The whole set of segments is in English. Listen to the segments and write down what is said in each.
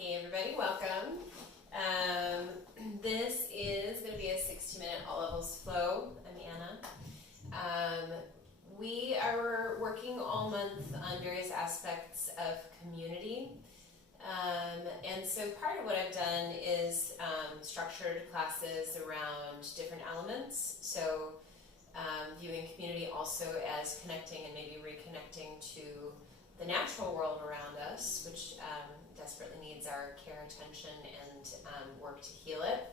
Hey everybody, welcome. This is going to be a 60-minute all levels flow. I'm Anna. We are working all month on various aspects of community. And so part of what I've done is structured classes around different elements. So viewing community also as connecting and maybe reconnecting to the natural world around us, which desperately needs our care, attention, and work to heal it.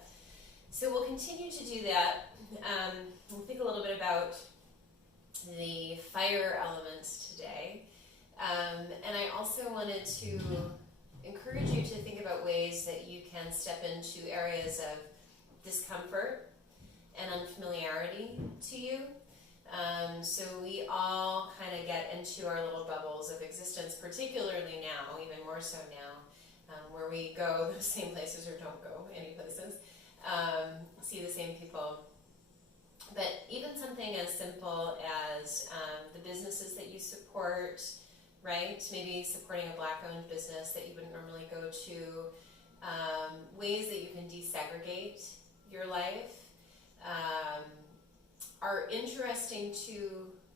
So we'll continue to do that. We'll think a little bit about the fire elements today. And I also wanted to encourage you to think about ways that you can step into areas of discomfort and unfamiliarity to you. So we all kind of get into our little bubbles of existence, particularly now, even more so now, where we go the same places or don't go any places, see the same people. But even something as simple as the businesses that you support, right? Maybe supporting a Black-owned business that you wouldn't normally go to, ways that you can desegregate your life, are interesting to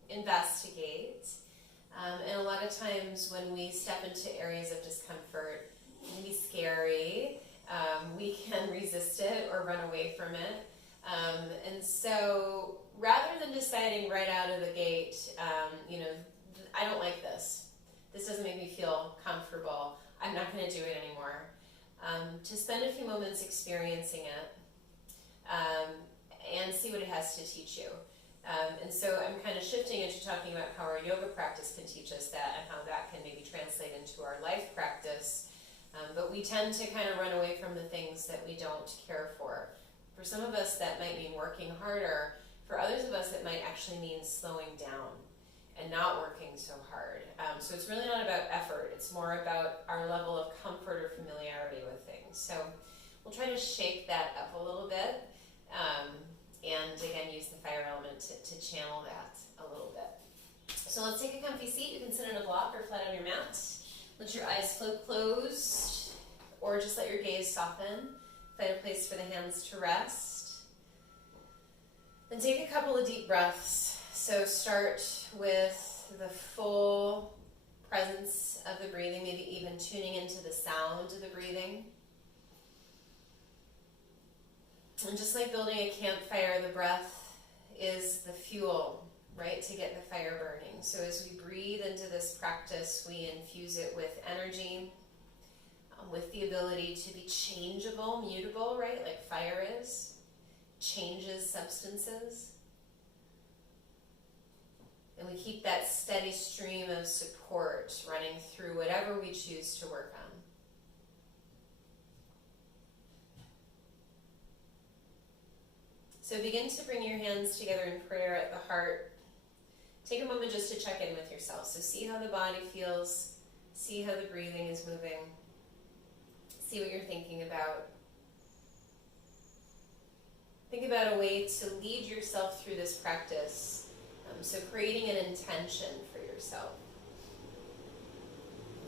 investigate. And a lot of times when we step into areas of discomfort, it can be scary. We can resist it or run away from it. And so rather than deciding right out of the gate, I don't like this. This doesn't make me feel comfortable. I'm not going to do it anymore. To spend a few moments experiencing it, and see what it has to teach you. And so I'm kind of shifting into talking about how our yoga practice can teach us that and how that can maybe translate into our life practice. But we tend to kind of run away from the things that we don't care for. For some of us, that might mean working harder. For others of us, it might actually mean slowing down and not working so hard. So it's really not about effort. It's more about our level of comfort or familiarity with things. So we'll try to shake that up a little bit. And again, use the fire element to channel that a little bit. So let's take a comfy seat. You can sit in a block or flat on your mat. Let your eyes float closed, or just let your gaze soften. Find a place for the hands to rest. Then take a couple of deep breaths. So start with the full presence of the breathing, maybe even tuning into the sound of the breathing. And just like building a campfire, the breath is the fuel, right, to get the fire burning. So as we breathe into this practice, we infuse it with energy, with the ability to be changeable, mutable, right, like fire is, changes substances. And we keep that steady stream of support running through whatever we choose to work on. So begin to bring your hands together in prayer at the heart. Take a moment just to check in with yourself. So see how the body feels. See how the breathing is moving. See what you're thinking about. Think about a way to lead yourself through this practice. So creating an intention for yourself.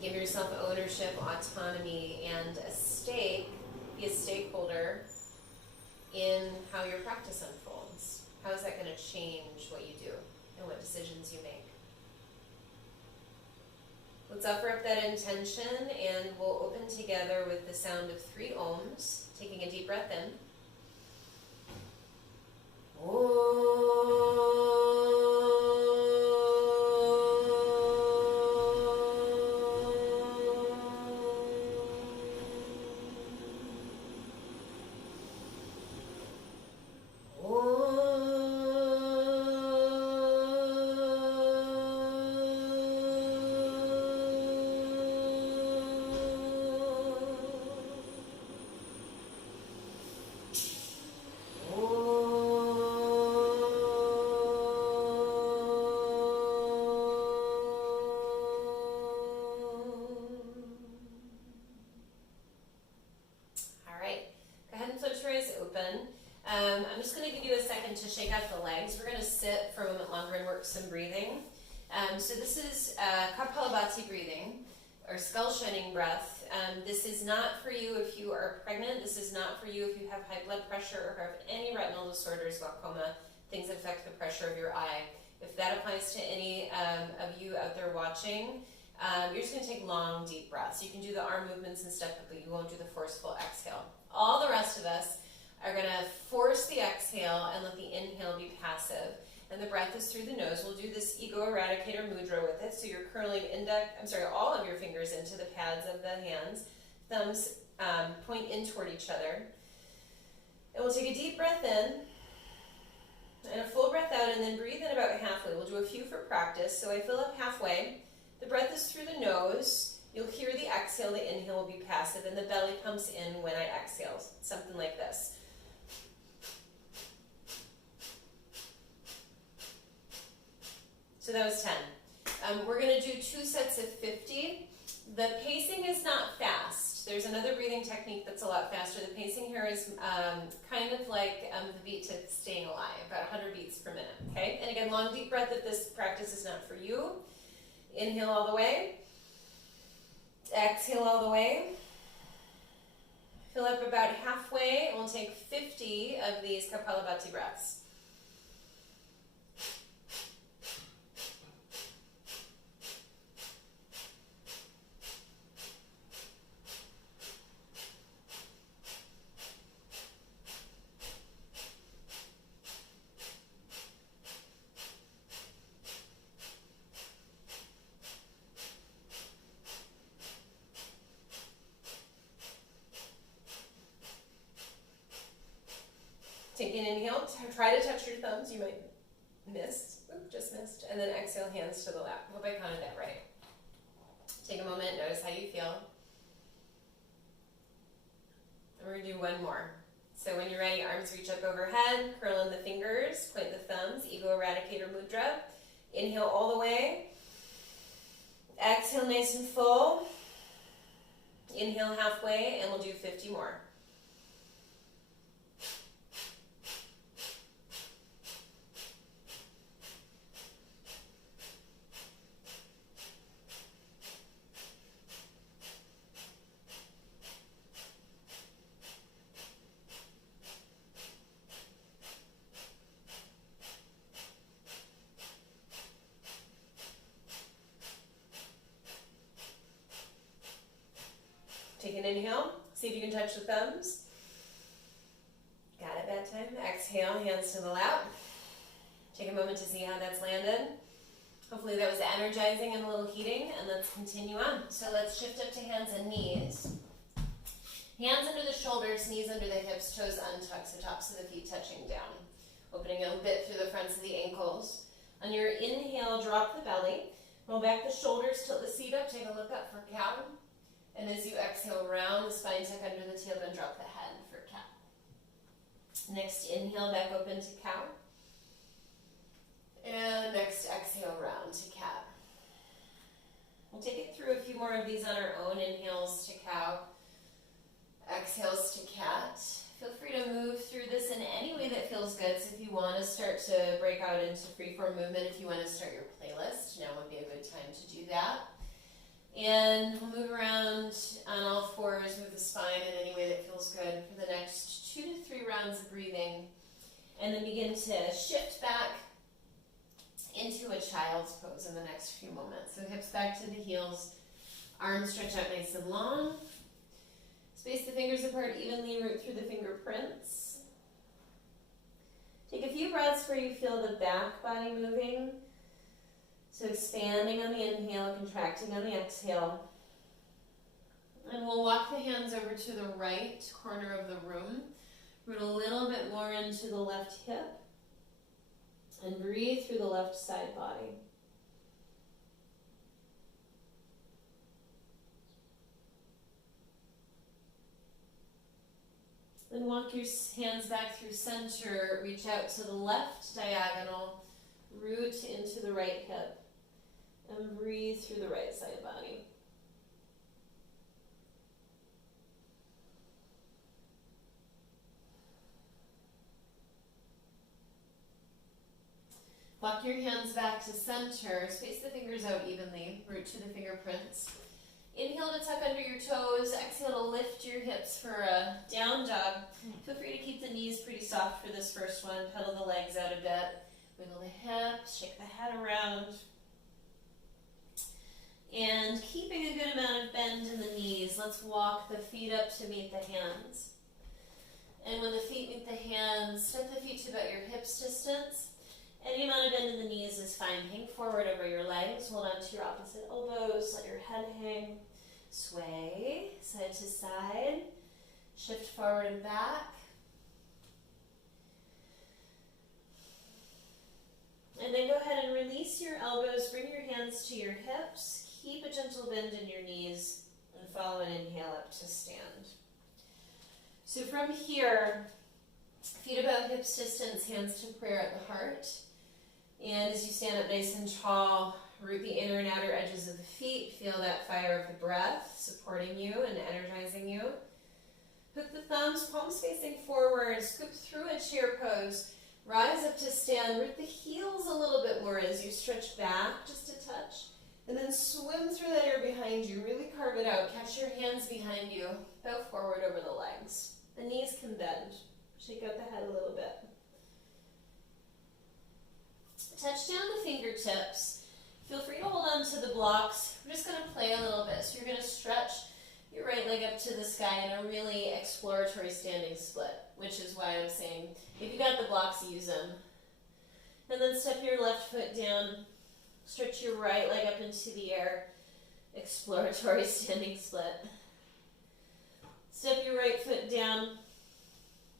Give yourself ownership, autonomy, and a stake. Be a stakeholder in how your practice unfolds. How is that going to change what you do and what decisions you make? Let's offer up that intention, and we'll open together with the sound of 3 ohms, taking a deep breath in. I'm just going to give you a second to shake out the legs. We're going to sit for a moment longer and work some breathing. So this is Kapalabhati breathing, or skull shining breath. This is not for you if you are pregnant. This is not for you if you have high blood pressure or have any retinal disorders, glaucoma, things that affect the pressure of your eye. If that applies to any of you out there watching, you're just going to take long, deep breaths. You can do the arm movements and stuff, but you won't do the forceful exhale. All the rest of us are going to force the exhale and let the inhale be passive. And the breath is through the nose. We'll do this ego eradicator mudra with it. So you're curling all of your fingers into the pads of the hands. Thumbs point in toward each other. And we'll take a deep breath in and a full breath out, and then breathe in about halfway. We'll do a few for practice. So I fill up halfway. The breath is through the nose. You'll hear the exhale. The inhale will be passive, and the belly pumps in when I exhale. Something like this. So that was 10. We're going to do 2 sets of 50. The pacing is not fast. There's another breathing technique that's a lot faster. The pacing here is kind of like the beat to staying alive, about 100 beats per minute. Okay? And again, long deep breath if this practice is not for you. Inhale all the way. Exhale all the way. Fill up about halfway, and we'll take 50 of these Kapalabhati breaths. Take an inhale, try to touch your thumbs, you might miss, just missed, and then exhale, hands to the lap. Hope I counted that right. Take a moment, notice how you feel. And we're going to do one more. So when you're ready, arms reach up overhead, curl in the fingers, point the thumbs, ego eradicator mudra. Inhale all the way. Exhale nice and full. Inhale halfway, and we'll do 50 more. Take an inhale, see if you can touch the thumbs. Got it that time. Exhale, hands to the lap. Take a moment to see how that's landed. Hopefully that was energizing and a little heating, and let's continue on. So let's shift up to hands and knees. Hands under the shoulders, knees under the hips, toes untucked, so tops of the feet touching down. Opening a bit through the fronts of the ankles. On your inhale, drop the belly. Roll back the shoulders, tilt the seat up, take a look up for cow. And as you exhale, round the spine, tuck under the tailbone, drop the head for cat. Next inhale, back open to cow. And next exhale, round to cat. We'll take it through a few more of these on our own. Inhales to cow, exhales to cat. Feel free to move through this in any way that feels good. So if you want to start to break out into freeform movement, if you want to start your playlist, now would be a good time to do that. And we'll move around on all fours, move the spine in any way that feels good for the next 2 to 3 rounds of breathing. And then begin to shift back into a child's pose in the next few moments. So hips back to the heels, arms stretch out nice and long. Space the fingers apart evenly, root through the fingerprints. Take a few breaths where you feel the back body moving. So expanding on the inhale, contracting on the exhale. And we'll walk the hands over to the right corner of the room. Root a little bit more into the left hip. And breathe through the left side body. Then walk your hands back through center, reach out to the left diagonal, root into the right hip. And breathe through the right side body. Walk your hands back to center. Space the fingers out evenly. Root to the fingerprints. Inhale to tuck under your toes. Exhale to lift your hips for a down dog. Feel free to keep the knees pretty soft for this first one. Pedal the legs out a bit. Wiggle the hips, shake the head around. And keeping a good amount of bend in the knees, let's walk the feet up to meet the hands. And when the feet meet the hands, step the feet to about your hips distance. Any amount of bend in the knees is fine. Hang forward over your legs. Hold on to your opposite elbows. Let your head hang. Sway side to side. Shift forward and back. And then go ahead and release your elbows. Bring your hands to your hips. Keep a gentle bend in your knees. And follow an inhale up to stand. So from here, feet about hips distance, hands to prayer at the heart. And as you stand up nice and tall, root the inner and outer edges of the feet. Feel that fire of the breath supporting you and energizing you. Hook the thumbs, palms facing forward. Scoop through a chair pose. Rise up to stand. Root the heels a little bit more as you stretch back just a touch. And then swim through that air behind you. Really carve it out. Catch your hands behind you. Bow forward over the legs. The knees can bend. Shake out the head a little bit. Touch down the fingertips. Feel free to hold on to the blocks. We're just going to play a little bit. So you're going to stretch your right leg up to the sky in a really exploratory standing split, which is why I'm saying if you got the blocks, use them. And then step your left foot down. Stretch your right leg up into the air. Exploratory standing split. Step your right foot down.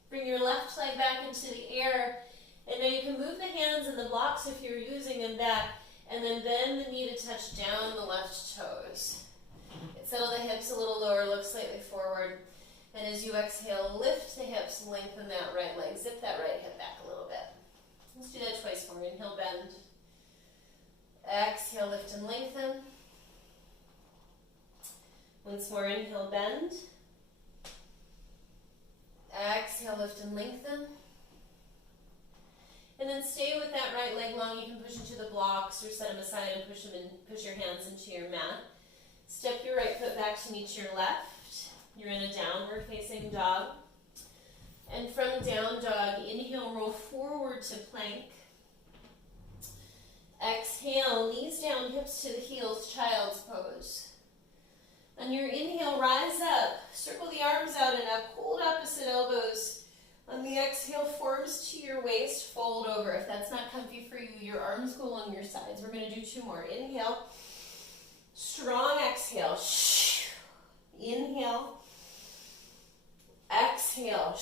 Bring your left leg back into the air. And now you can move the hands and the blocks if you're using them back, and then bend the knee to touch down the left toes. Settle the hips a little lower, look slightly forward. And as you exhale, lift the hips, lengthen that right leg. Zip that right hip back a little bit. Let's do that twice more. Inhale, bend. Exhale, lift and lengthen. Once more, inhale, bend. Exhale, lift and lengthen. And then stay with that right leg long. You can push into the blocks or set them aside and push your hands into your mat. Step your right foot back to meet your left. You're in a downward facing dog. And from down dog, inhale, roll forward to plank. Exhale, knees down, hips to the heels, child's pose. On your inhale, rise up. Circle the arms out and up. Hold opposite elbows. On the exhale, forearms to your waist, fold over. If that's not comfy for you, your arms go along your sides. We're going to do two more. Inhale. Strong exhale. Inhale. Exhale.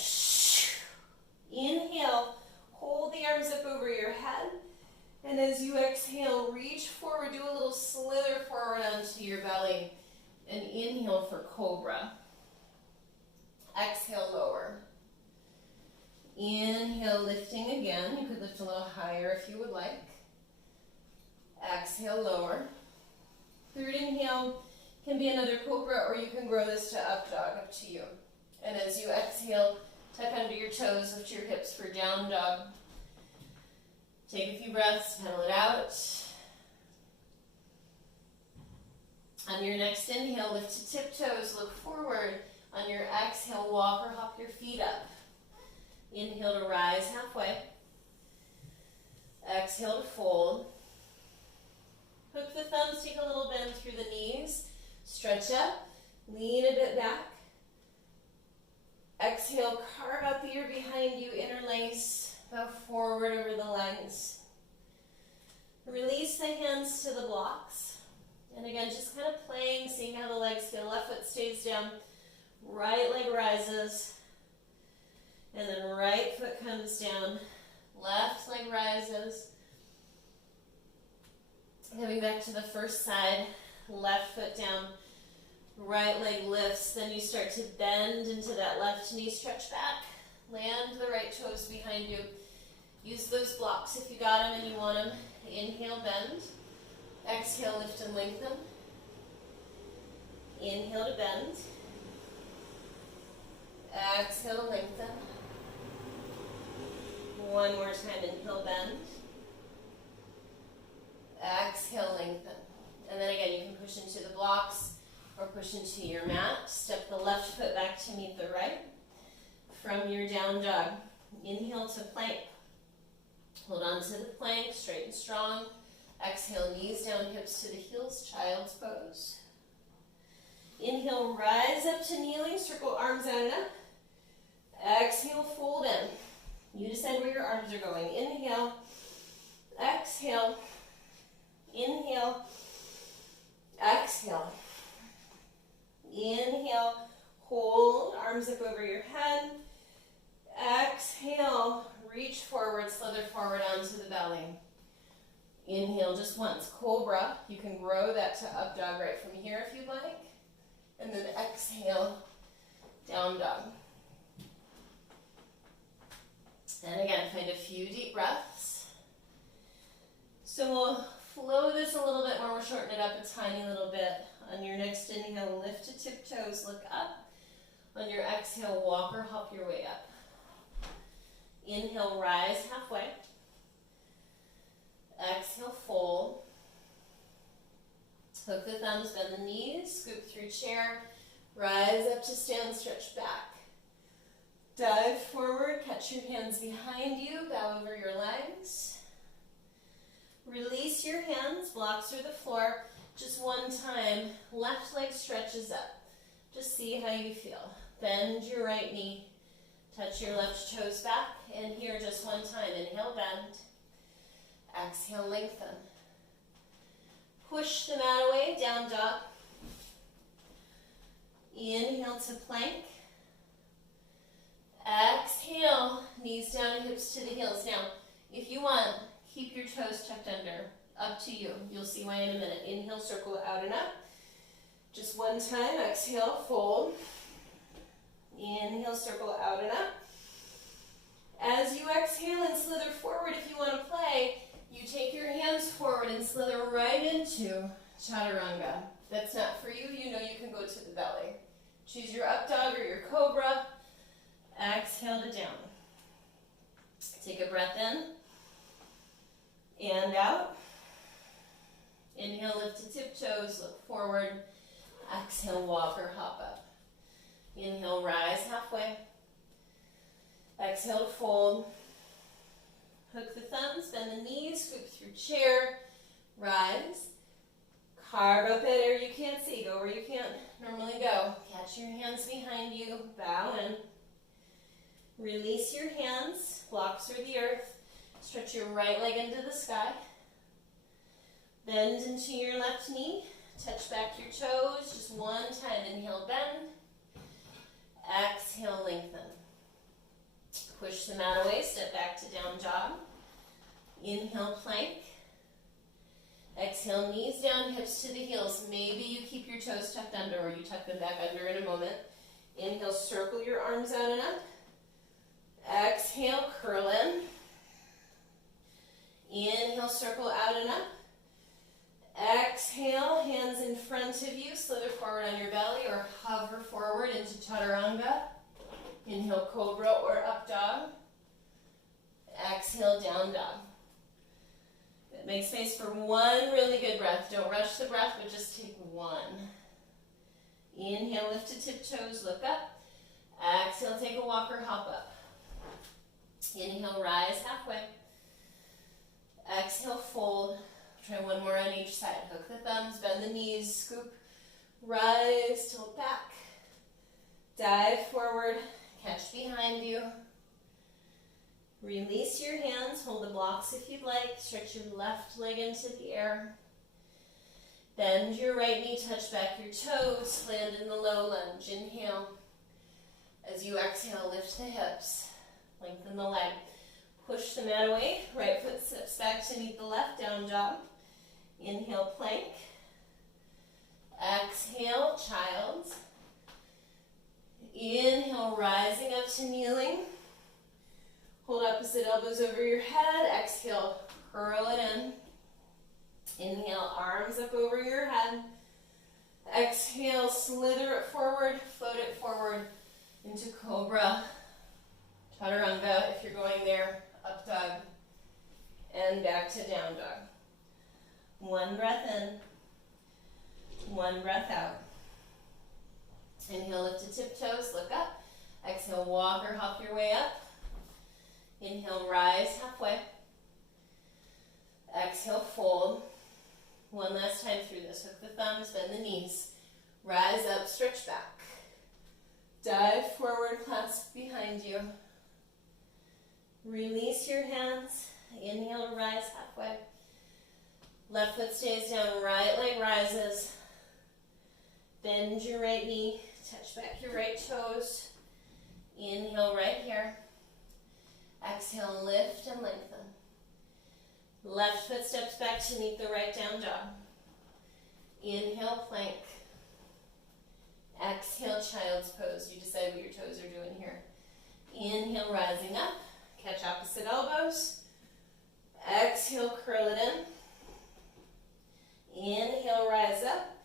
Inhale. Hold the arms up over your head. And as you exhale, reach forward. Do a little slither forward onto your belly. And inhale for cobra. Exhale, lower. Inhale, lifting again. You could lift a little higher if you would like. Exhale, lower. Third inhale can be another cobra, or you can grow this to up dog, up to you. And as you exhale, tuck under your toes, lift your hips for down dog. Take a few breaths, pedal it out. On your next inhale, lift to tiptoes, look forward. On your exhale, walk or hop your feet up. Inhale to rise halfway. Exhale to fold. Hook the thumbs, take a little bend through the knees. Stretch up, lean a bit back. Exhale, carve out the ear behind you, interlace, bow forward over the legs. Release the hands to the blocks. And again, just kind of playing, seeing how the legs feel. Left foot stays down, right leg rises. And then right foot comes down, left leg rises. Coming back to the first side, left foot down, right leg lifts. Then you start to bend into that left knee, stretch back. Land the right toes behind you. Use those blocks if you got them and you want them. Inhale, bend. Exhale, lift and lengthen. Inhale to bend. Exhale to lengthen. One more time, inhale, bend. Exhale, lengthen. And then again, you can push into the blocks or push into your mat. Step the left foot back to meet the right. From your down dog, inhale to plank. Hold on to the plank, straight and strong. Exhale, knees down, hips to the heels, child's pose. Inhale, rise up to kneeling, circle arms out and up. Exhale, fold in. You decide where your arms are going. Inhale, exhale, inhale, exhale. Inhale, hold, arms up over your head. Exhale, reach forward, slither forward onto the belly. Inhale just once, cobra. You can grow that to up dog right from here if you'd like. And then exhale, down dog. And again, find a few deep breaths. So we'll flow this a little bit more. We'll shorten it up a tiny little bit. On your next inhale, lift to tiptoes, look up. On your exhale, walk or hop your way up. Inhale, rise halfway. Exhale, fold. Hook the thumbs, bend the knees, scoop through chair. Rise up to stand, stretch back. Dive forward, catch your hands behind you, bow over your legs. Release your hands, blocks through the floor. Just one time, left leg stretches up. Just see how you feel. Bend your right knee, touch your left toes back, and here just one time. Inhale, bend. Exhale, lengthen. Push the mat away, down dog. Inhale to plank. Exhale, knees down, hips to the heels. Now, if you want, keep your toes tucked under. Up to you. You'll see why in a minute. Inhale, circle out and up. Just one time. Exhale, fold. Inhale, circle out and up. As you exhale and slither forward, if you want to play, you take your hands forward and slither right into chaturanga. That's not for you. You know you can go to the belly. Choose your up dog or your cobra. Exhale to down. Take a breath in and out. Inhale, lift to tiptoes, look forward. Exhale, walk or hop up. Inhale, rise halfway. Exhale, fold. Hook the thumbs, bend the knees, scoop through chair. Rise. Carve out that area you can't see. Go where you can't normally go. Catch your hands behind you. Bow in. Release your hands. Blocks through the earth. Stretch your right leg into the sky. Bend into your left knee. Touch back your toes. Just one time. Inhale, bend. Exhale, lengthen. Push the mat away. Step back to down dog. Inhale, plank. Exhale, knees down, hips to the heels. Maybe you keep your toes tucked under or you tuck them back under in a moment. Inhale, circle your arms out and up. Exhale, curl in. Inhale, circle out and up. Exhale, hands in front of you. Slither forward on your belly or hover forward into chaturanga. Inhale, cobra or up dog. Exhale, down dog. Good. Make space for one really good breath. Don't rush the breath, but just take one. Inhale, lift to tiptoes, look up. Exhale, take a walk or hop up. Inhale, rise halfway. Exhale, fold. Try one more on each side. Hook the thumbs, bend the knees, scoop, rise, tilt back. Dive forward, catch behind you. Release your hands, hold the blocks if you'd like. Stretch your left leg into the air. Bend your right knee, touch back your toes, land in the low lunge. Inhale. As you exhale, lift the hips, lengthen the leg. Push the mat away, right foot steps back to meet the left, down dog. Inhale, plank. Exhale, child's. Inhale, rising up to kneeling. Hold opposite elbows over your head. Exhale, curl it in. Inhale, arms up over your head. Exhale, slither it forward, float it forward into cobra, chaturanga if you're going there, up dog, and back to down dog. One breath in, one breath out. Inhale, lift to tiptoes, look up. Exhale, walk or hop your way up. Inhale, rise halfway. Exhale, fold. One last time through this. Hook the thumbs, bend the knees. Rise up, stretch back. Dive forward, clasp behind you. Release your hands. Inhale to rise halfway. Left foot stays down, right leg rises. Bend your right knee, touch back your right toes. Inhale right here. Exhale, lift and lengthen. Left foot steps back to meet the right down dog. Inhale, plank. Exhale, child's pose. You decide what your toes are doing here. Inhale, rising up. Catch opposite elbows. Exhale, curl it in. Inhale, rise up.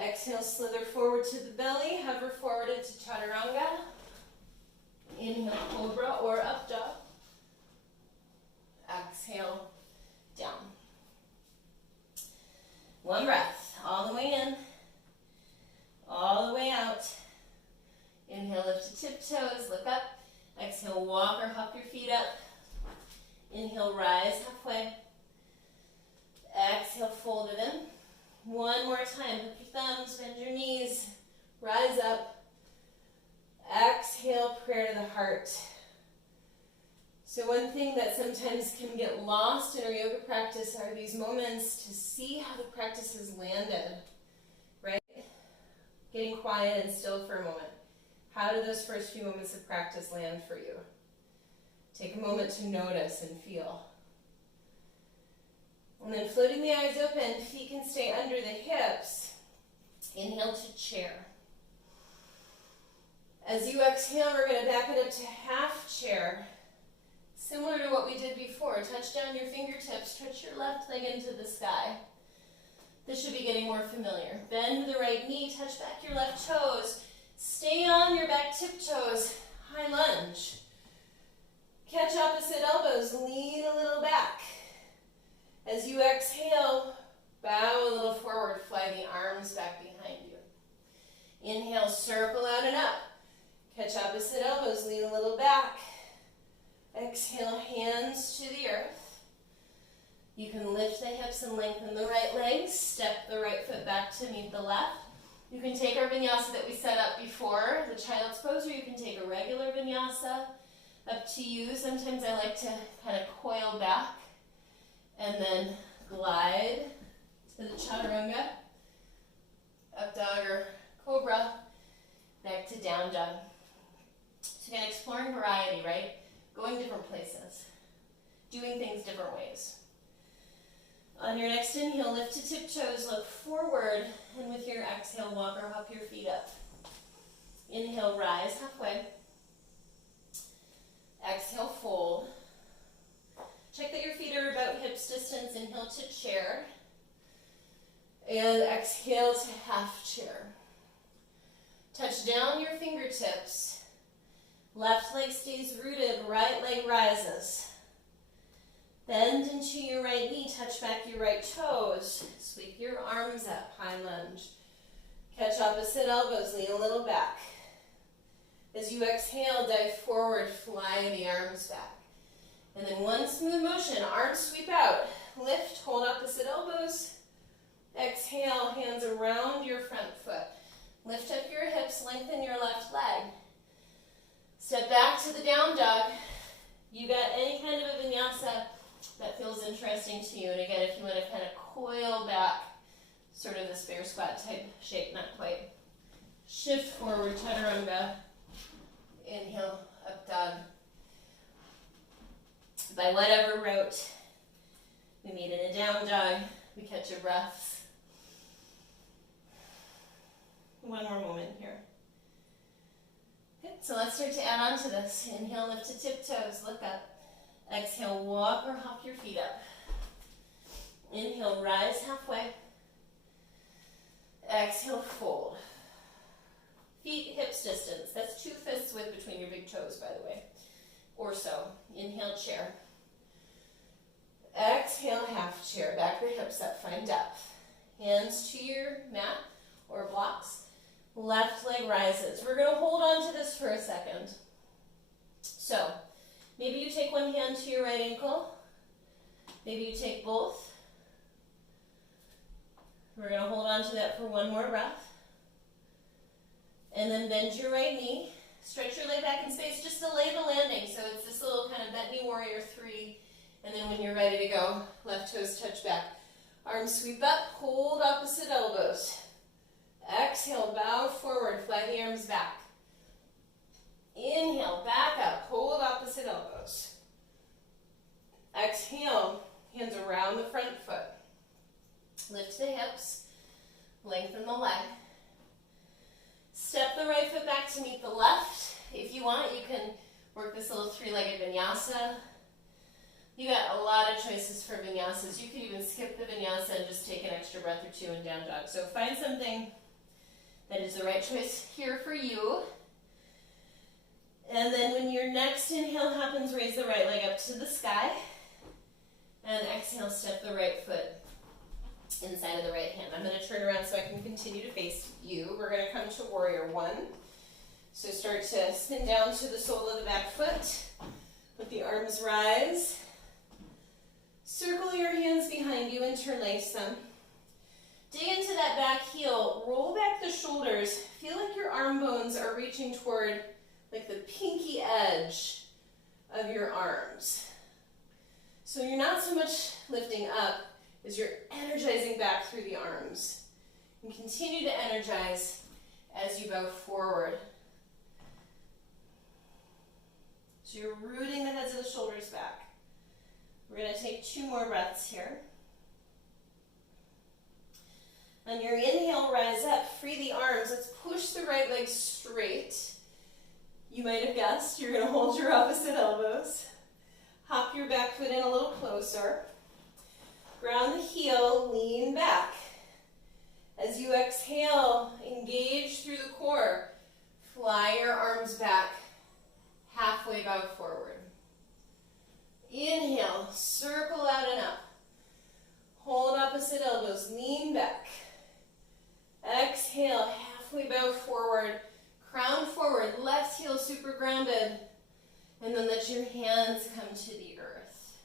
Exhale, slither forward to the belly. Hover forward into chaturanga. Inhale, cobra or up dog. Exhale, down. One breath, all the way in, all the way out. Inhale, lift to tiptoes, look up. Exhale, walk or hop your feet up. Inhale, rise halfway. Exhale, fold it in. One more time, hook your thumbs, bend your knees, rise up. Exhale, prayer to the heart. So one thing that sometimes can get lost in our yoga practice are these moments to see how the practice has landed, right? Getting quiet and still for a moment. How did those first few moments of practice land for you? Take a moment to notice and feel. And then floating the eyes open, feet can stay under the hips. Inhale to chair. As you exhale, we're going to back it up to half chair. Similar to what we did before. Touch down your fingertips, stretch your left leg into the sky. This should be getting more familiar. Bend the right knee, touch back your left toes. Stay on your back tiptoes, high lunge. Catch opposite elbows, lean a little back. As you exhale, bow a little forward, fly the arms back behind you. Inhale, circle out and up. Catch opposite elbows, lean a little back. Exhale, hands to the earth. You can lift the hips and lengthen the right leg. Step the right foot back to meet the left. You can take our vinyasa that we set up before, the child's pose, or you can take a regular vinyasa. Up to you. Sometimes I like to kind of coil back and then glide to the chaturanga, up dog or cobra, back to down dog. So again, exploring variety, right? Going different places, doing things different ways. On your next inhale, lift to tiptoes, look forward, and with your exhale, walk or hop your feet up. Inhale, rise halfway. Exhale, fold. Check that your feet are about hips distance. Inhale to chair. And exhale to half chair. Touch down your fingertips. Left leg stays rooted, right leg rises. Bend into your right knee, touch back your right toes. Sweep your arms up, high lunge. Catch opposite elbows, lean a little back. As you exhale, dive forward, fly the arms back. And then one smooth motion, arms sweep out. Lift, hold opposite elbows. Exhale, hands around your front foot. Lift up your hips, lengthen your left leg. Step back to the down dog. You got any kind of a vinyasa that feels interesting to you. And again, if you want to kind of coil back, sort of this bear squat type shape, not quite. Shift forward, chaturanga. Inhale, up dog. By whatever route we meet in a down dog, we catch our breaths. One more moment here. Good, so let's start to add on to this. Inhale, lift to tiptoes, look up. Exhale, walk or hop your feet up. Inhale, rise halfway. Exhale, fold. Feet hips distance. That's 2 fists width between your big toes, by the way. Or so. Inhale, chair. Exhale, half chair. Back the hips up, find depth. Hands to your mat or blocks. Left leg rises. We're going to hold on to this for a second. So, maybe you take one hand to your right ankle. Maybe you take both. We're going to hold on to that for one more breath. And then bend your right knee. Stretch your leg back in space. Just delay the landing. So it's this little kind of bent knee warrior 3. And then when you're ready to go, left toes touch back. Arms sweep up. Hold opposite elbows. Exhale, bow forward. Fly the arms back. Inhale, back up. Hold opposite elbows. Exhale, hands around the front foot. Lift the hips. Lengthen the leg. Step the right foot back to meet the left. If you want, you can work this little 3-legged vinyasa. You got a lot of choices for vinyasas. You could even skip the vinyasa and just take an extra breath or 2 in down dog. So find something that is the right choice here for you. And then when your next inhale happens, raise the right leg up to the sky. And exhale, step the right foot inside of the right hand. I'm going to turn around so I can continue to face you. We're going to come to warrior 1. So start to spin down to the sole of the back foot. Let the arms rise. Circle your hands behind you, interlace them. Dig into that back heel, roll back the shoulders. Feel like your arm bones are reaching toward like the pinky edge of your arms. So you're not so much lifting up as you're energizing back through the arms. And continue to energize as you bow forward. So you're rooting the heads of the shoulders back. We're going to take 2 more breaths here. On your inhale, rise up, free the arms. Let's push the right leg straight. You might have guessed, you're going to hold your opposite elbows. Hop your back foot in a little closer. Ground the heel, lean back. As you exhale, engage through the core. Fly your arms back, halfway bow forward. Inhale, circle out and up. Hold opposite elbows, lean back. Exhale, halfway bow forward. Crown forward, left heel super grounded. And then let your hands come to the earth.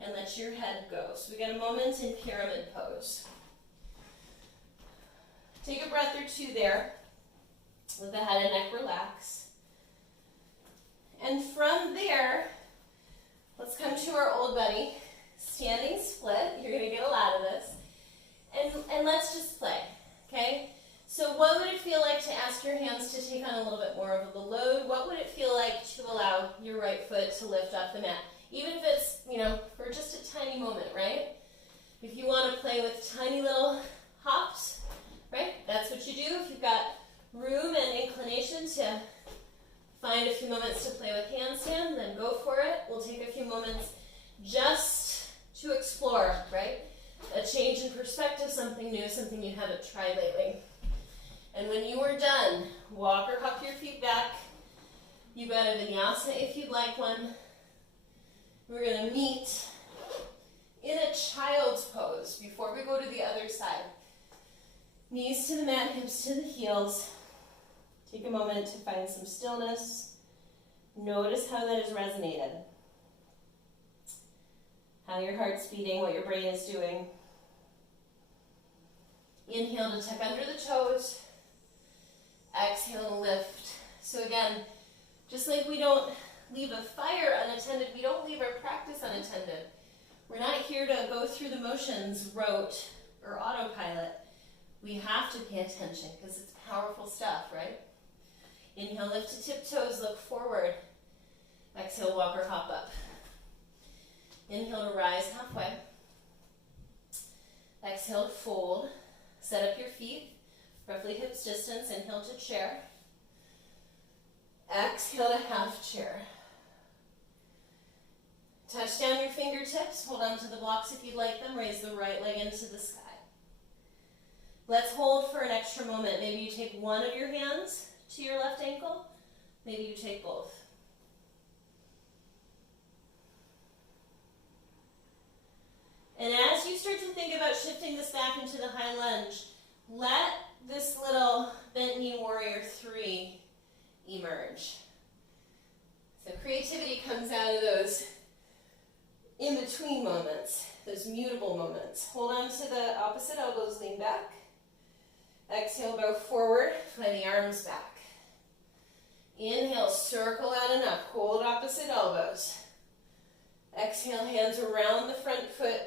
And let your head go. So we got a moment in pyramid pose. Take a breath or 2 there. Let the head and neck relax. And from there, let's come to our old buddy, standing split. You're going to get a lot of this. And let's just play, okay? So what would it feel like to ask your hands to take on a little bit more of the load? What would it feel like to allow your right foot to lift off the mat? Even if it's, for just a tiny moment, right? If you want to play with tiny little hops, right? That's what you do. If you've got room and inclination to find a few moments to play with handstand, then go for it. We'll take a few moments just to explore, right? A change in perspective, something new, something you haven't tried lately. And when you are done, walk or hop your feet back. You've got a vinyasa if you'd like one. We're going to meet in a child's pose before we go to the other side. Knees to the mat, hips to the heels. Take a moment to find some stillness. Notice how that has resonated. How your heart's beating, what your brain is doing. Inhale to tuck under the toes. Exhale to lift. So again, just like we don't leave a fire unattended, we don't leave our practice unattended. We're not here to go through the motions, rote, or autopilot. We have to pay attention because it's powerful stuff, right? Inhale, lift to tiptoes, look forward. Exhale, walk or hop up. Inhale to rise halfway. Exhale to fold. Set up your feet, roughly hips distance. Inhale to chair. Exhale to half chair. Touch down your fingertips. Hold on to the blocks if you'd like them. Raise the right leg into the sky. Let's hold for an extra moment. Maybe you take one of your hands to your left ankle. Maybe you take both. And as you start to think about shifting this back into the high lunge, let this little bent knee warrior 3 emerge. So creativity comes out of those in-between moments, those mutable moments. Hold on to the opposite elbows, lean back. Exhale, bow forward, fly the arms back. Inhale, circle out and up, hold opposite elbows. Exhale, hands around the front foot,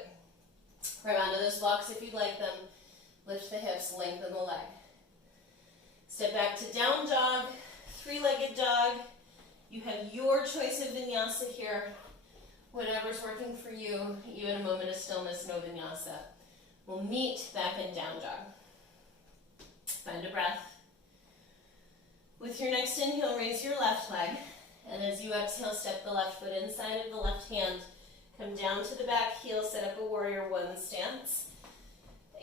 grab onto those blocks if you'd like them. Lift the hips, lengthen the leg. Step back to down dog, 3-legged dog. You have your choice of vinyasa here. Whatever's working for you, even a moment of stillness, no vinyasa. We'll meet back in down dog. Find a breath. With your next inhale, raise your left leg. And as you exhale, step the left foot inside of the left hand. Come down to the back heel, set up a warrior 1 stance.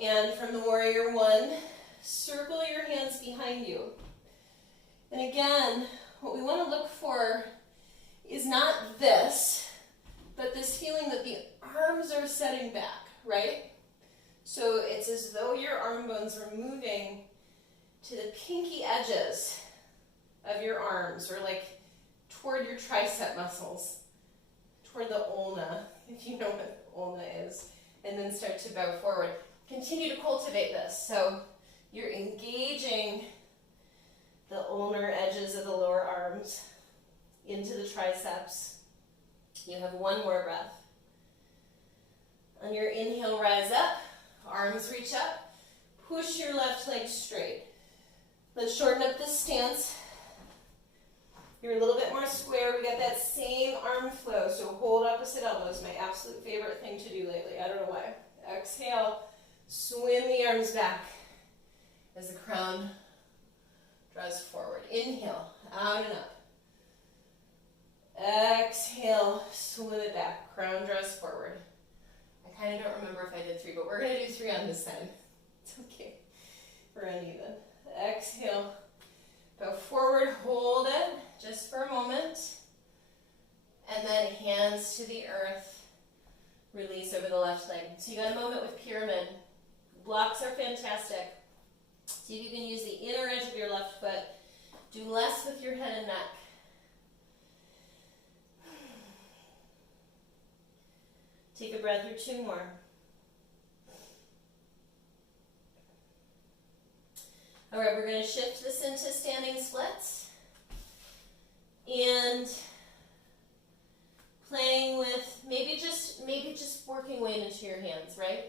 And from the warrior 1, circle your hands behind you. And again, what we want to look for is not this, but this feeling that the arms are setting back, right? So it's as though your arm bones are moving to the pinky edges of your arms, or like toward your tricep muscles, toward the ulna, if you know what the ulna is, and then start to bow forward. Continue to cultivate this. So you're engaging the ulnar edges of the lower arms into the triceps. You have 1 more breath. On your inhale, rise up, arms reach up, push your left leg straight. Let's shorten up this stance. You're a little bit more square. We got that same arm flow, so hold opposite elbows. My absolute favorite thing to do lately. I don't know why. Exhale, swim the arms back as the crown draws forward. Inhale, out and up. Exhale, swim it back. Crown draws forward. I kind of don't remember if I did 3, but we're going to do 3 on this side. It's okay. We're uneven. Exhale, bow forward, hold it just for a moment. And then hands to the earth. Release over the left leg. So you got a moment with pyramid. Blocks are fantastic. See if you can use the inner edge of your left foot. Do less with your head and neck. Take a breath or 2 more. All right, we're going to shift this into standing splits. And playing with maybe just working weight into your hands, right?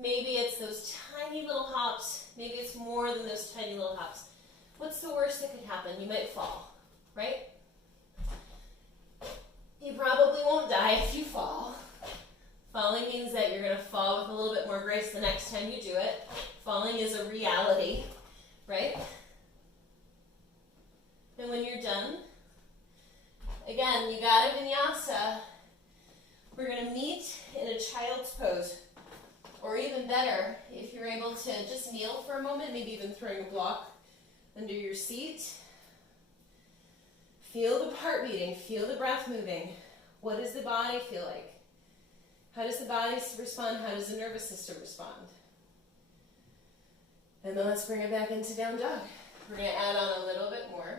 Maybe it's those tiny little hops. Maybe it's more than those tiny little hops. What's the worst that could happen? You might fall, right? You probably won't die if you fall. Falling means that you're going to fall with a little bit more grace the next time you do it. Falling is a reality, right? And when you're done, again, you got a vinyasa. We're going to meet in a child's pose. Or even better, if you're able to just kneel for a moment, maybe even throwing a block under your seat. Feel the heart beating, feel the breath moving. What does the body feel like? How does the body respond? How does the nervous system respond? And then let's bring it back into down dog. We're going to add on a little bit more.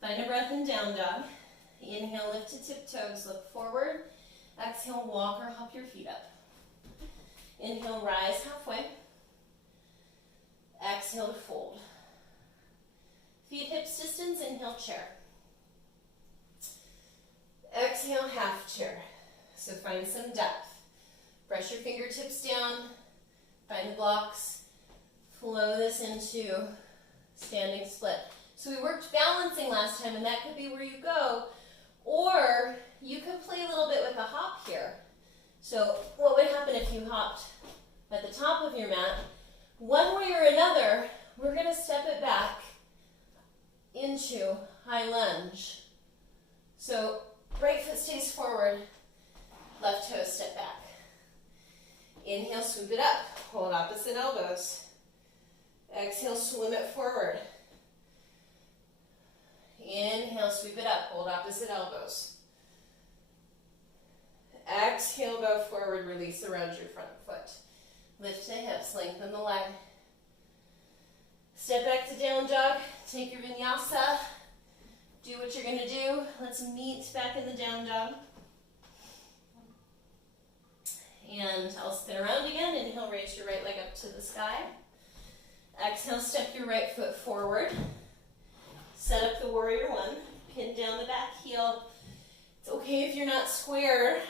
Find a breath in down dog. Inhale, lift to tiptoes, look forward. Exhale, walk or hop your feet up. Inhale, rise halfway. Exhale to fold. Feet hips distance, inhale, chair. Exhale, half chair. So find some depth. Press your fingertips down. Find the blocks. Flow this into standing split. So we worked balancing last time, and that could be where you go. Or you could play a little bit with a hop here. So what would happen if you hopped at the top of your mat? One way or another, we're going to step it back into high lunge. So right foot stays forward, left toe step back. Inhale, swoop it up. Hold opposite elbows. Exhale, swim it forward. Inhale, sweep it up. Hold opposite elbows. Exhale, bow forward. Release around your front foot. Lift the hips, lengthen the leg. Step back to down dog. Take your vinyasa. Do what you're gonna do. Let's meet back in the down dog. And I'll spin around again. Inhale, raise your right leg up to the sky. Exhale, step your right foot forward. Set up the warrior one. Pin down the back heel. It's okay if you're not square.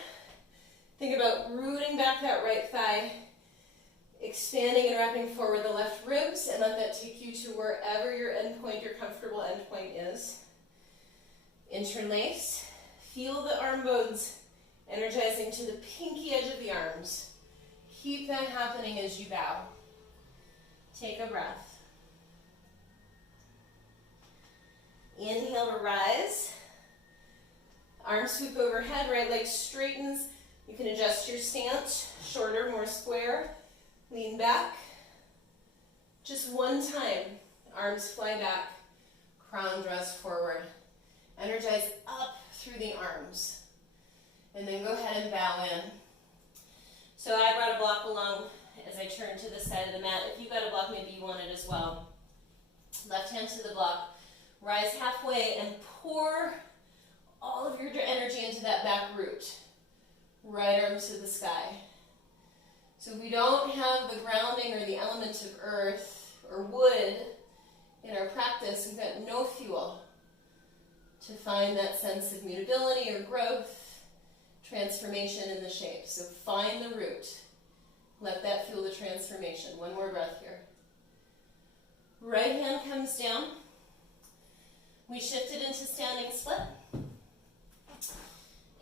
Think about rooting back that right thigh, expanding and wrapping forward the left ribs, and let that take you to wherever your endpoint, your comfortable endpoint is. Interlace. Feel the arm bones energizing to the pinky edge of the arms. Keep that happening as you bow. Take a breath. Inhale to rise. Arms sweep overhead, right leg straightens. You can adjust your stance, shorter, more square. Lean back. Just one time. Arms fly back. Crown draws forward. Energize up through the arms. And then go ahead and bow in. So I brought a block along as I turn to the side of the mat. If you got a block, maybe you want it as well. Left hand to the block. Rise halfway and pour all of your energy into that back root. Right arm to the sky. So if we don't have the grounding or the element of earth or wood in our practice, we've got no fuel to find that sense of mutability or growth, transformation in the shape. So find the root. Let that fuel the transformation. One more breath here. Right hand comes down. We shifted into standing split.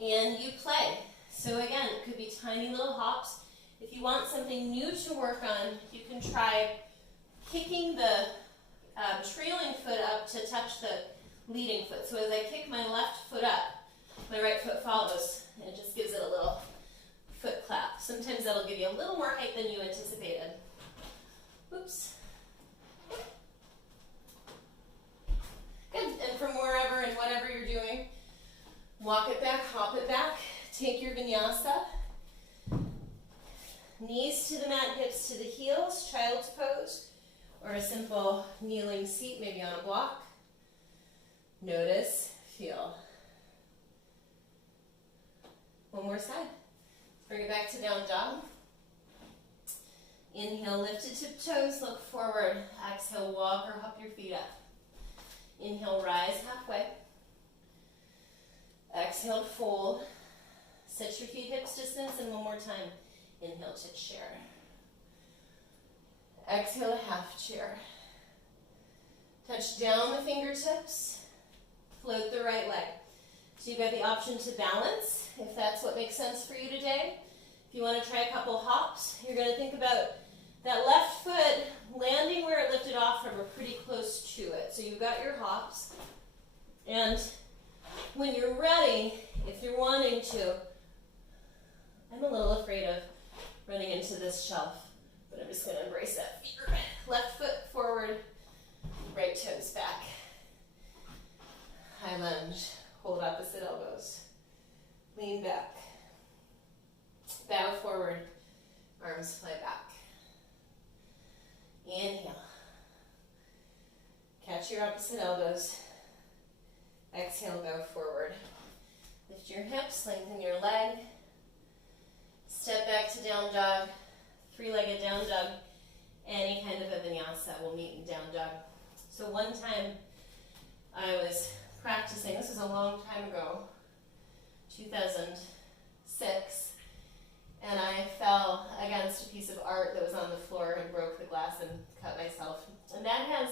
And you play. So again, it could be tiny little hops. If you want something new to work on, you can try kicking the trailing foot up to touch the leading foot. So as I kick my left foot up, my right foot follows, and it just gives it a little foot clap. Sometimes that'll give you a little more height than you anticipated. Oops. Good, and from wherever and whatever you're doing, walk it back, hop it back, take your vinyasa. Knees to the mat, hips to the heels, child's pose, or a simple kneeling seat, maybe on a block. Notice, feel. One more side. Bring it back to down dog. Inhale, lift to tiptoes, look forward. Exhale, walk or hop your feet up. Inhale, rise halfway. Exhale, fold. Set your feet hips distance, and one more time. Inhale to chair. Exhale, half chair. Touch down the fingertips. Float the right leg. So you've got the option to balance, if that's what makes sense for you today. If you want to try a couple hops, you're going to think about that left foot landing where it lifted off from or pretty close to it. So you've got your hops. And when you're ready, if you're wanting to, I'm a little afraid of running into this shelf, but I'm just going to embrace that fear. Left foot forward, right toes back. High lunge, hold opposite elbows. Lean back. Bow forward, arms fly back. Inhale. Catch your opposite elbows. Exhale, bow forward. Lift your hips, lengthen your leg. Step back to down dog, three-legged down dog. Any kind of a vinyasa will meet in down dog. So one time I was practicing, this was a long time ago, 2006, and I fell against a piece of art that was on the floor and broke the glass and cut myself. And that has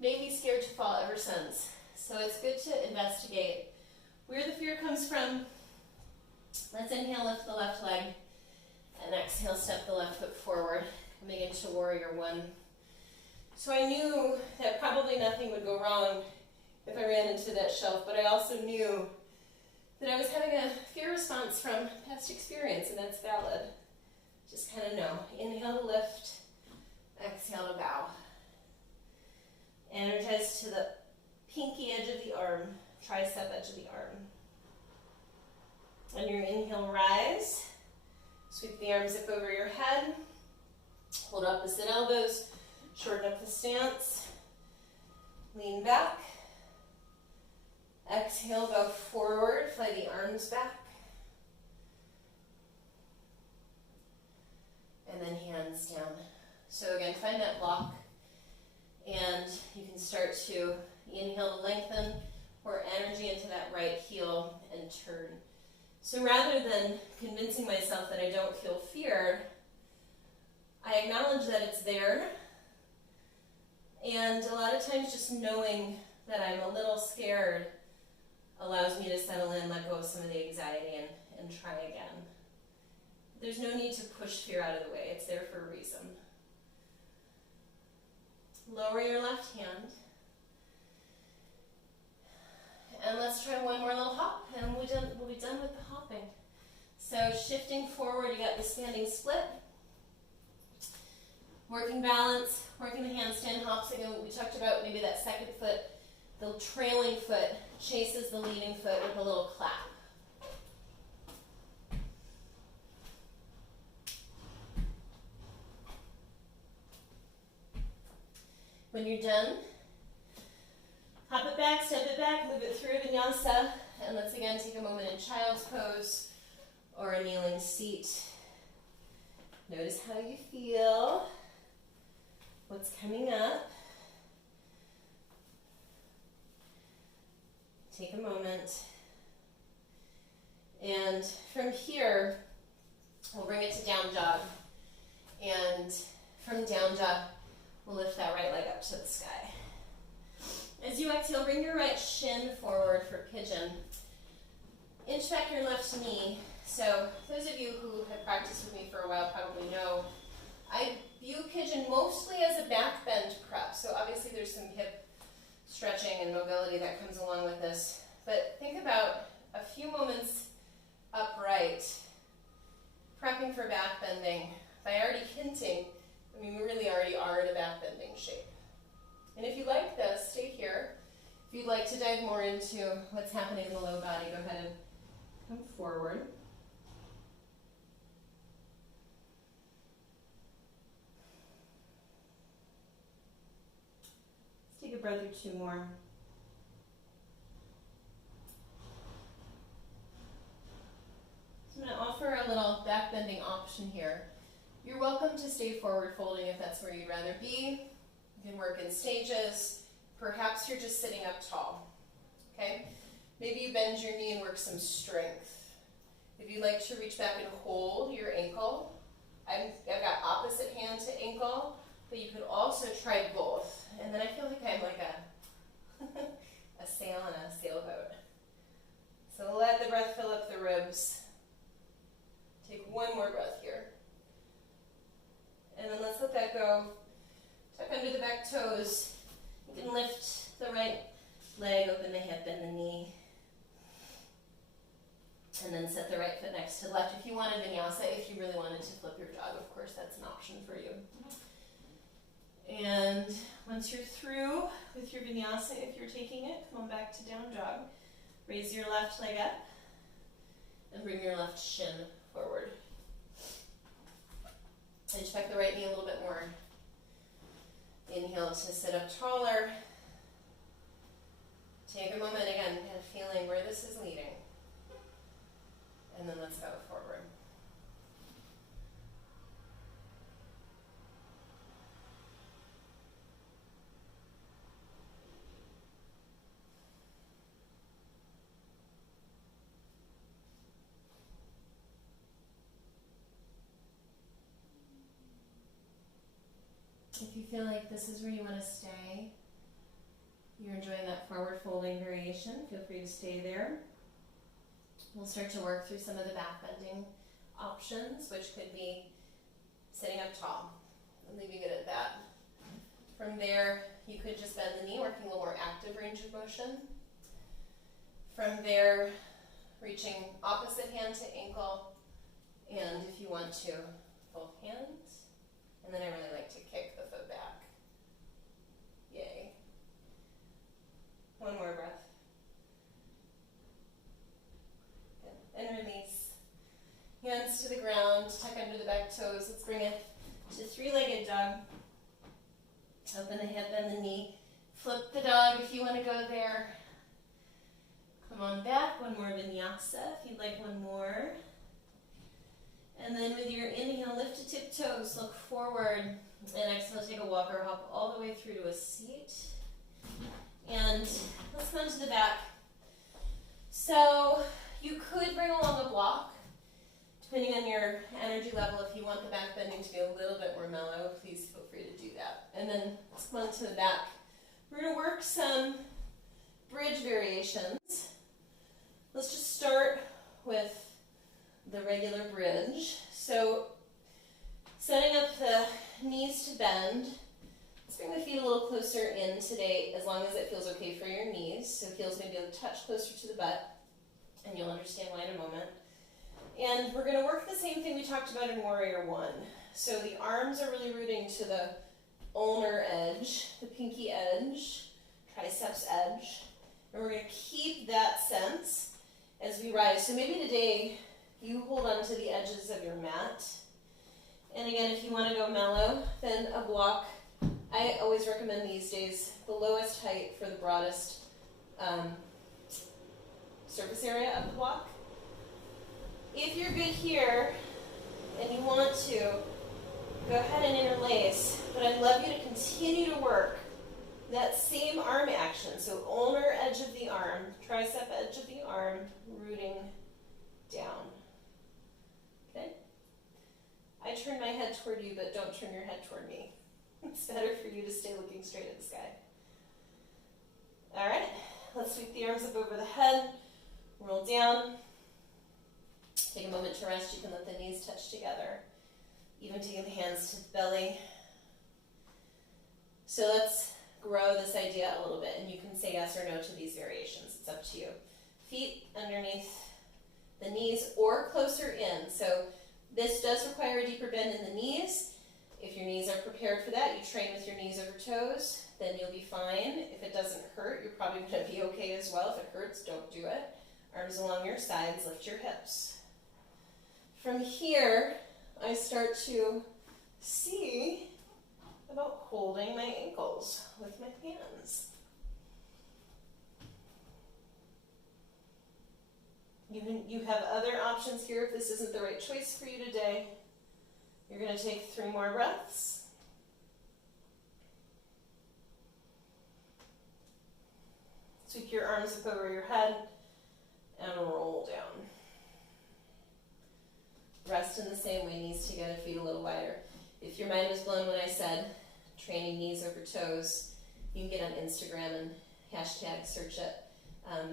made me scared to fall ever since. So it's good to investigate where the fear comes from. Let's inhale, lift the left leg, and exhale, step the left foot forward, coming into warrior one. So I knew that probably nothing would go wrong if I ran into that shelf, but I also knew that I was having a fear response from past experience, and that's valid. Just kind of know. Inhale to lift, exhale to bow. Energize to the pinky edge of the arm, tricep edge of the arm. On your inhale, rise. Sweep the arms up over your head. Hold opposite elbows, shorten up the stance, lean back. Exhale, bow forward, fly the arms back. And then hands down. So again, find that block. And you can start to inhale to lengthen, pour energy into that right heel and turn. So rather than convincing myself that I don't feel fear, I acknowledge that it's there. And a lot of times just knowing that I'm a little scared allows me to settle in, let go of some of the anxiety, and try again. There's no need to push fear out of the way. It's there for a reason. Lower your left hand. And let's try one more little hop, and we'll be done with the hopping. So shifting forward, you got the standing split. Working balance, working the handstand hops. Again, we talked about maybe that second foot, the trailing foot chases the leading foot with a little clap. When you're done, hop it back, step it back, move it through vinyasa, and let's again take a moment in child's pose or a kneeling seat. Notice how you feel, what's coming up. Take a moment. And from here, we'll bring it to down dog. And from down dog, we'll lift that right leg up to the sky. As you exhale, bring your right shin forward for pigeon. Inch back your left knee. So those of you who have practiced with me for a while probably know I view pigeon mostly as a back bend prep. So obviously there's some hip stretching and mobility that comes along with this. But think about a few moments upright, prepping for back bending. By already hinting, I mean, we really already are in a back bending shape. And if you like this, stay here. If you'd like to dive more into what's happening in the low body, go ahead and come forward. Let's take a breath or two more. So I'm going to offer a little back bending option here. You're welcome to stay forward folding if that's where you'd rather be. You can work in stages. Perhaps you're just sitting up tall. Okay? Maybe you bend your knee and work some strength. If you'd like to reach back and hold your ankle, I've got opposite hand to ankle, but you could also try both. And then I feel like I'm like a sail on a sailboat. So let the breath fill up the ribs. Take one more breath here. And then let's let that go. Tuck under the back toes. You can lift the right leg, open the hip and the knee. And then set the right foot next to the left. If you wanted vinyasa, if you really wanted to flip your dog, of course, that's an option for you. And once you're through with your vinyasa, if you're taking it, come on back to down dog. Raise your left leg up and bring your left shin forward. Inch back the right knee a little bit more. Inhale to sit up taller. Take a moment again, kind of feeling where this is leading. And then let's go forward. If you feel like this is where you want to stay, you're enjoying that forward folding variation, feel free to stay there. We'll start to work through some of the back bending options, which could be sitting up tall and leaving it at that. From there, you could just bend the knee, working a little more active range of motion. From there, reaching opposite hand to ankle, and if you want to, both hands. And then I really like to kick the foot back. Yay. One more breath. Good. And release. Hands to the ground, tuck under the back toes. Let's bring it to three-legged dog. Open the hip and the knee. Flip the dog if you want to go there. Come on back, one more vinyasa if you'd like one more. And then with your inhale, lift to tiptoes, look forward, and exhale, take a walker hop all the way through to a seat. And let's come to the back. So you could bring along a block, depending on your energy level. If you want the back bending to be a little bit more mellow, please feel free to do that. And then let's come on to the back. We're going to work some bridge variations. Let's just start with the regular bridge. So setting up the knees to bend. Let's bring the feet a little closer in today, as long as it feels okay for your knees. So heels maybe a touch closer to the butt, and you'll understand why in a moment. And we're going to work the same thing we talked about in Warrior One. So the arms are really rooting to the ulnar edge, the pinky edge, triceps edge. And we're going to keep that sense as we rise. So maybe today you hold on to the edges of your mat. And again, if you want to go mellow, then a block. I always recommend these days the lowest height for the broadest surface area of the block. If you're good here and you want to, go ahead and interlace, but I'd love you to continue to work that same arm action. So ulnar edge of the arm, tricep edge of the arm, rooting down. Okay? I turn my head toward you, but don't turn your head toward me. It's better for you to stay looking straight at the sky. All right, let's sweep the arms up over the head, roll down. Take a moment to rest. You can let the knees touch together. Even taking the hands to the belly. So let's grow this idea a little bit, and you can say yes or no to these variations. It's up to you. Feet underneath the knees or closer in. So this does require a deeper bend in the knees. If your knees are prepared for that, you train with your knees over toes, then you'll be fine. If it doesn't hurt, you're probably going to be okay as well. If it hurts, don't do it. Arms along your sides, lift your hips. From here, I start to see about holding my ankles with my hands. You have other options here if this isn't the right choice for you today. You're going to take 3 more breaths. Sweep your arms up over your head and roll down. Rest in the same way, knees together, feet a little wider. If your mind was blown when I said training knees over toes, you can get on Instagram and hashtag search it.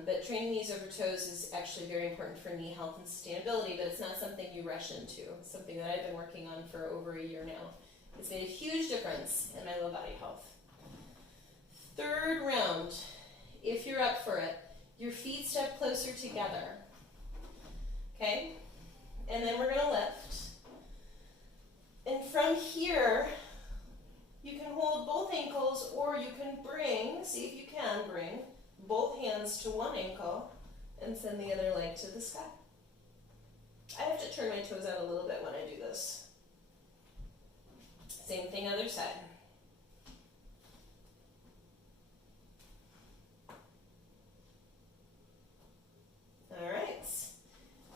But training knees over toes is actually very important for knee health and sustainability, but it's not something you rush into. It's something that I've been working on for over a year now. It's made a huge difference in my low body health. Third round, if you're up for it, your feet step closer together. Okay? And then we're going to lift. And from here, you can hold both ankles, or you can bring, see if you can bring, both hands to one ankle and send the other leg to the sky. I have to turn my toes out a little bit when I do this. Same thing, other side. All right.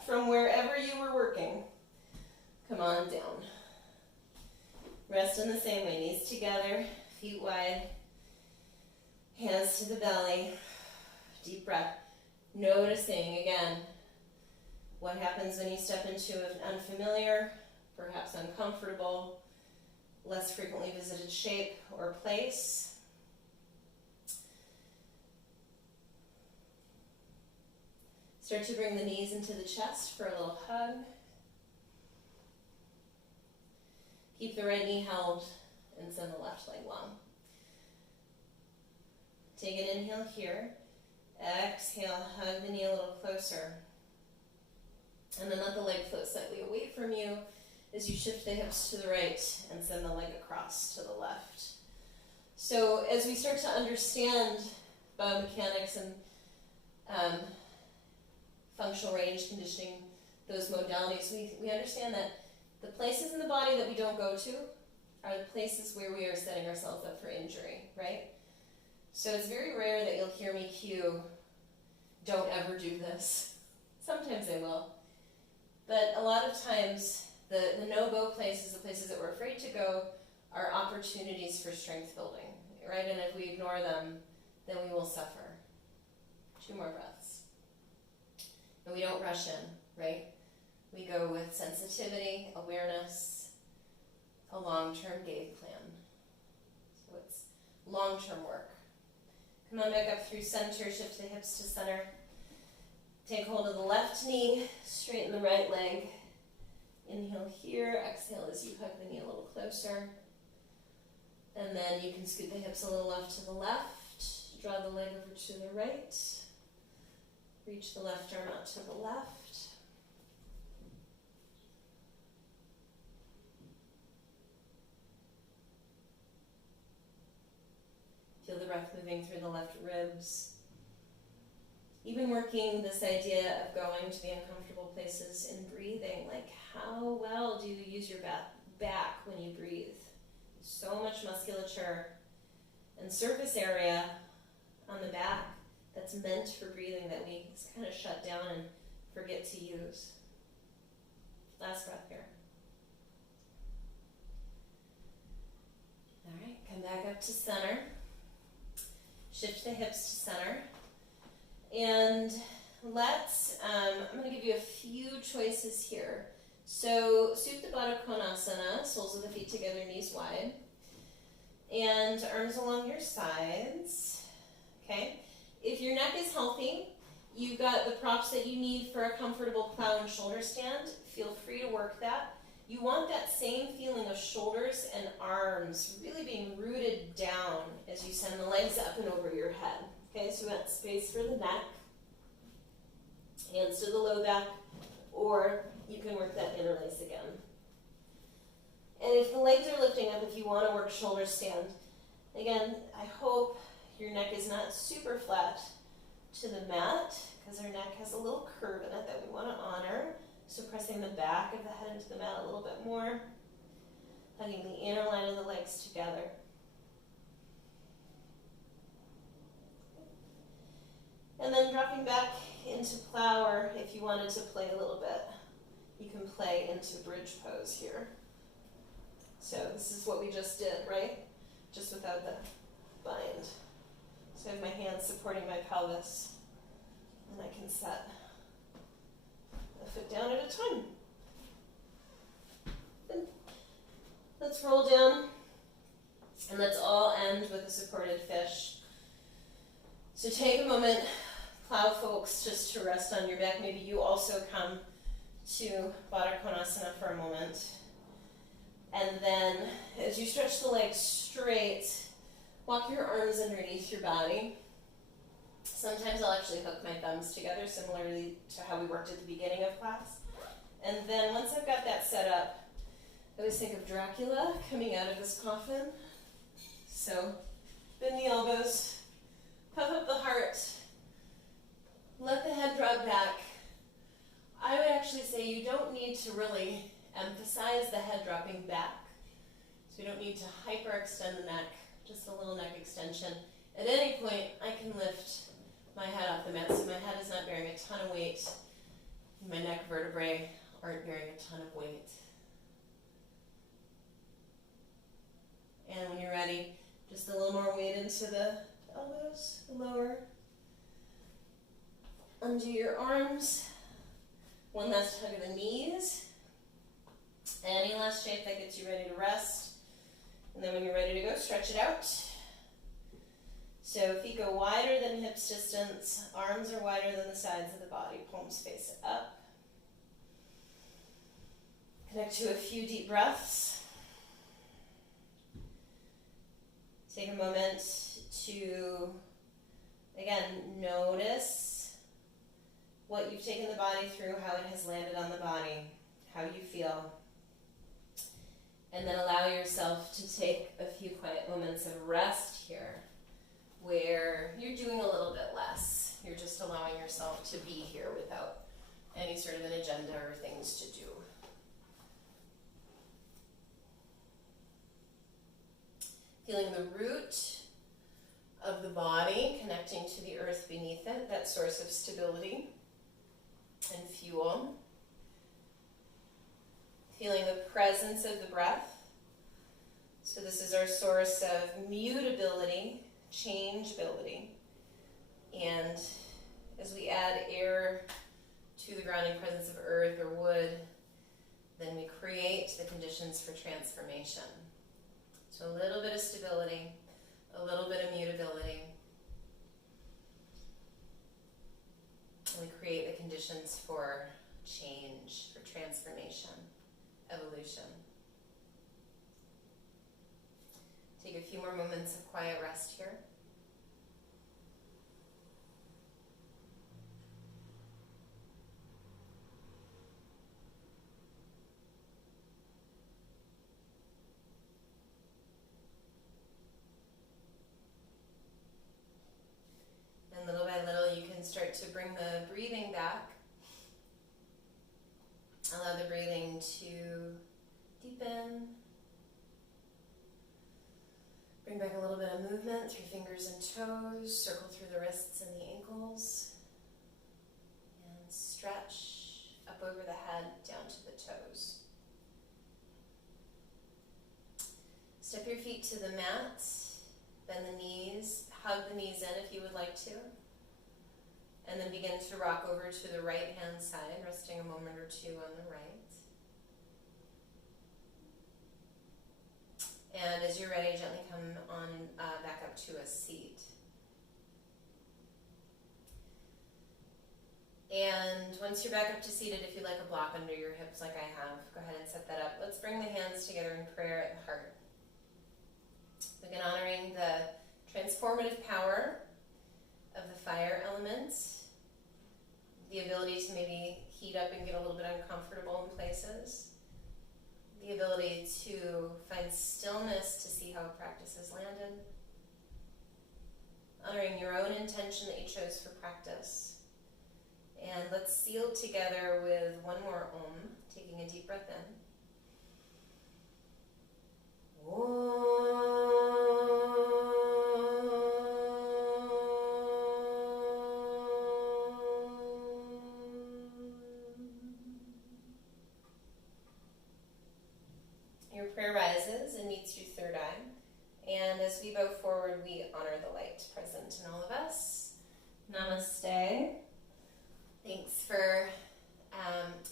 From wherever you were working, come on down. Rest in the same way, knees together, feet wide, hands to the belly. Deep breath. Noticing, again, what happens when you step into an unfamiliar, perhaps uncomfortable, less frequently visited shape or place. Start to bring the knees into the chest for a little hug. Keep the right knee held and send the left leg long. Take an inhale here. Exhale, hug the knee a little closer. And then let the leg float slightly away from you as you shift the hips to the right and send the leg across to the left. So as we start to understand biomechanics and functional range conditioning, those modalities, we understand that the places in the body that we don't go to are the places where we are setting ourselves up for injury, right? So it's very rare that you'll hear me cue, don't ever do this. Sometimes I will. But a lot of times, the no-go places, the places that we're afraid to go, are opportunities for strength building, right? And if we ignore them, then we will suffer. 2 more breaths. And we don't rush in, right? We go with sensitivity, awareness, a long-term game plan. So it's long-term work. Come on back up through center, shift the hips to center. Take hold of the left knee, straighten the right leg. Inhale here, exhale as you hug the knee a little closer. And then you can scoot the hips a little left to the left, draw the leg over to the right, reach the left arm out to the left. Feel the breath moving through the left ribs. Even working this idea of going to the uncomfortable places in breathing, like how well do you use your back when you breathe? So much musculature and surface area on the back that's meant for breathing that we just kind of shut down and forget to use. Last breath here. All right, come back up to center. Shift the hips to center. And let's, I'm going to give you a few choices here. So, Supta Baddha Konasana, soles of the feet together, knees wide. And arms along your sides. Okay? If your neck is healthy, you've got the props that you need for a comfortable plow and shoulder stand. Feel free to work that. You want that same feeling of shoulders and arms really being rooted down as you send the legs up and over your head. Okay, so we want space for the neck, hands to the low back, or you can work that interlace again. And if the legs are lifting up, if you want to work shoulder stand, again, I hope your neck is not super flat to the mat, because our neck has a little curve in it that we want to honor. So pressing the back of the head into the mat a little bit more, hugging the inner line of the legs together. And then dropping back into plow, or if you wanted to play a little bit, you can play into bridge pose here. So this is what we just did, right? Just without the bind. So I have my hands supporting my pelvis, and I can set a foot down at a time. Then let's roll down, and let's all end with a supported fish. So take a moment, plow folks, just to rest on your back. Maybe you also come to Baddha Konasana for a moment. And then as you stretch the legs straight, walk your arms underneath your body. Sometimes I'll actually hook my thumbs together, similarly to how we worked at the beginning of class. And then once I've got that set up, I always think of Dracula coming out of his coffin. So bend the elbows, puff up the heart, let the head drop back. I would actually say you don't need to really emphasize the head dropping back. So you don't need to hyperextend the neck, just a little neck extension. At any point, I can lift my head off the mat, so my head is not bearing a ton of weight. My neck vertebrae aren't bearing a ton of weight. And when you're ready, just a little more weight into the elbows, lower. Undo your arms. One last hug of the knees. Any last shape that gets you ready to rest. And then when you're ready to go, stretch it out. So feet go wider than hips distance, arms are wider than the sides of the body, palms face up. Connect to a few deep breaths. Take a moment to, again, notice what you've taken the body through, how it has landed on the body, how you feel. And then allow yourself to take a few quiet moments of rest here, where you're doing a little bit less. You're just allowing yourself to be here without any sort of an agenda or things to do. Feeling the root of the body connecting to the earth beneath it, that source of stability and fuel. Feeling the presence of the breath. So this is our source of mutability, changeability. And as we add air to the grounding presence of earth or wood, then we create the conditions for transformation. So a little bit of stability, a little bit of mutability. And we create the conditions for change, for transformation, evolution. Take a few more moments of quiet rest here. And little by little, you can start to bring the breathing back. Allow the breathing to deepen. Bring back a little bit of movement through fingers and toes. Circle through the wrists and the ankles. And stretch up over the head, down to the toes. Step your feet to the mat. Bend the knees. Hug the knees in if you would like to. And then begin to rock over to the right hand side, resting a moment or two on the right. And as you're ready, gently come on back up to a seat. And once you're back up to seated, if you like a block under your hips like I have, go ahead and set that up. Let's bring the hands together in prayer at the heart. Begin honoring the transformative power of the fire element, the ability to maybe heat up and get a little bit uncomfortable in places, the ability to find stillness to see how a practice has landed, honoring your own intention that you chose for practice. And let's seal together with one more Om, taking a deep breath in. Your prayer rises and meets your third eye. And as we bow forward, we honor the light present in all of us. Namaste. Thanks for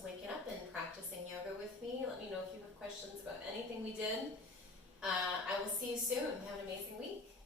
waking up and practicing yoga with me. Let me know if you have questions about anything we did. I will see you soon. Have an amazing week.